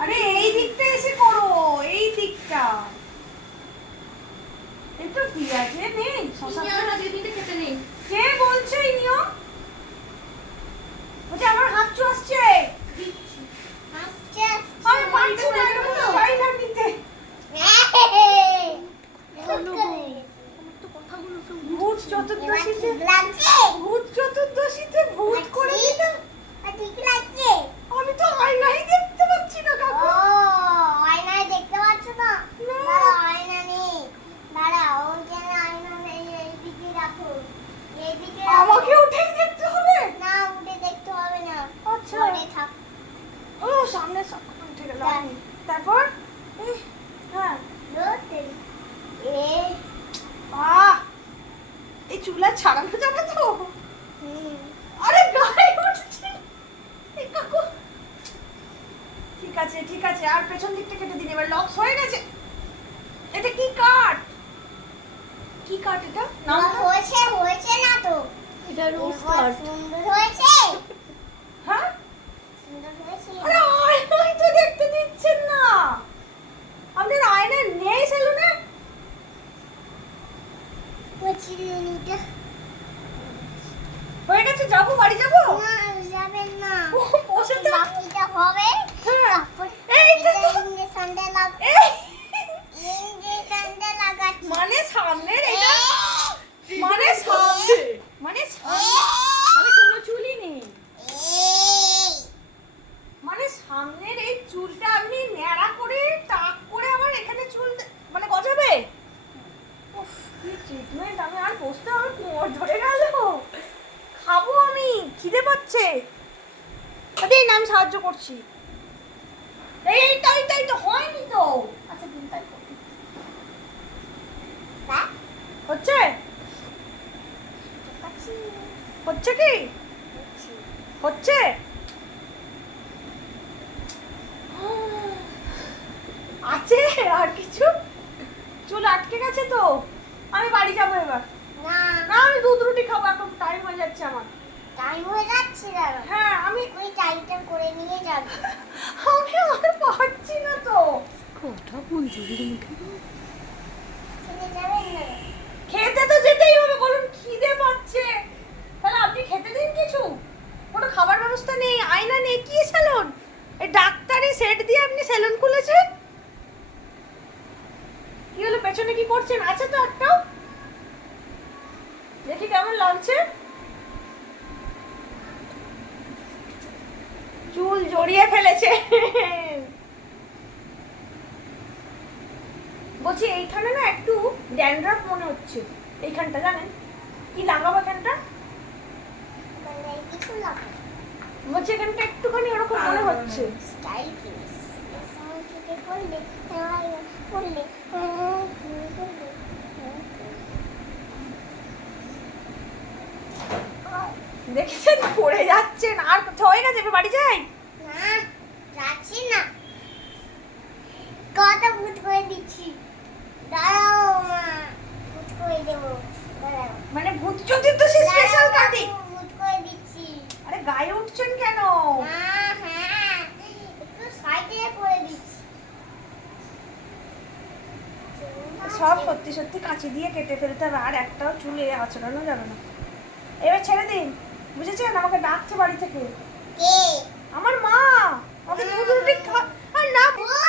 আরে এই দিকটা এসে করো এই দিকটা। একটু কি আছে? নেই শশা ইনিও দিদিতে খেতে নেই। কে বলছে নিয়ম বলছে আমার হাত চু আসছে আমি পারছি না এরকম নিতে। ভূত চতুর্দশীতে ভূত চতুর্দশীতে ভূত করে দিলাম ঠিক লাগছে আমি তো আয়নাই দেখতে পাচ্ছি না ও কাকু আয়নায় দেখতে পাচ্ছ না না। দাঁড়াও আয়না নেই দাঁড়াও ওইখানে আয়না নেই এইদিকে রাখো এইদিকে রাখো। আমাকে উঠেই দেখতে হবে না উঠে দেখতে হবে না আচ্ছা। ঘরে থাক ও সামনে সব উঠে গেল তারপর এই, হ্যাঁ রোতে এ আহ এই চুলা ছাড়ানো যাবে তো হুম আরে গায়ে উঠছে এই কাকু ঠিক আছে আর পেছন দিকটা কেটে দিন এবার লক্স হয়ে গেছে। এটা কি কাঠ? কি কাঠ এটা? না, হয়েছে হয়েছে না তো? এটা রোজ কাট সুন্দর হয়েছে? হ্যাঁ? সুন্দর হয়েছে আরে আয়নায় তো দেখতে দিচ্ছেন না। আপনার আয়না নেই সেলুনে? হয়েছে হয়ে গেছে যাব বাড়ি যাব? না যাবেন না ও, বসে থাক। বাকিটা হবে হ্যাঁ। তারপর এইটা তো- ইঞ্জেকশনটা লাগ এই, ইঞ্জেকশনটা লাগাচ্ছি মানে সামনের এটা মানে সামনে মানে সামনে মানে কোনো চুলই নেই এই মানে সামনের এই চুলটা আপনি ন্যাড়া করে টাক করে আবার এখানে চুল দে- মানে গজাবে উফ, কি ট্রিটমেন্ট আমি আর বসতে আমার কোমর ধরে গেল খাব আমি পাচ্ছে দিন আমি সাহায্য করছি। এই এই তো এই তো এই তো হয়নি তো। আচ্ছা দিন তাই হচ্ছে? হচ্ছে? কি? হচ্ছে? হচ্ছে আছে আর কিছু? চুল আটকে গেছে তো। আমি বাড়ি যাব এবার। না। না আমি দুধ রুটি খাব এখন টাইম হয়ে যাচ্ছে আমার। টাইম হয়ে যাচ্ছে দাদা হ্যাঁ আমি ওই টাইমটা করে নিয়ে যাবে। আমি আর পারছি না তো। কথা বলছি মুখে। চলে যাবেন না। খেতে তো যেতেই হবে বলুন খিদে পাচ্ছে। তাহলে আপনি খেতে দিন কিছু। কোনো খাবার ব্যবস্থা নেই আয়না নেই কি স্যালন? এই ডাক্তারি সেট দিয়ে আপনি স্যালন খুলেছেন? কি হলো পেছনে কি করছেন? আছে তো একটাও? দেখি কেমন লাগছে। জড়িয়ে ফেলেছে। বলছি, এইখানে না একটু ড্যান্ড্রাফ মনে হচ্ছে। এইখানটা জানেন? কি লাগাবো এখানটা? বলছি, এখানটা একটুখানি ওরকম মনে হচ্ছে। করলে দেখেছেন? পড়ে যাচ্ছেন। আর কোথাও হয়ে গেছে? বাড়ি যাই? যাচ্ছি না। কত ভূত করে দিচ্ছি? দাঁড়াও মা ভূত করে দেবো মানে ভূত চতুর্দশী স্পেশাল দাঁড়াও, কাটি বাবু, ভূত করে দিচ্ছি। আরে গায়ে উঠছেন কেন? হ্যাঁ একটু সাইডে করে দিচ্ছি। সব সত্যি সত্যি কাঁচি দিয়ে কেটে ফেলতে হবে আর একটাও চুলে আচড়ানো যাবে না। এবার ছেড়ে দিন বুঝেছেন? আমাকে ডাকছে বাড়ি থেকে। কে? আমার মা আমাকে দুধ রুটি খা আর না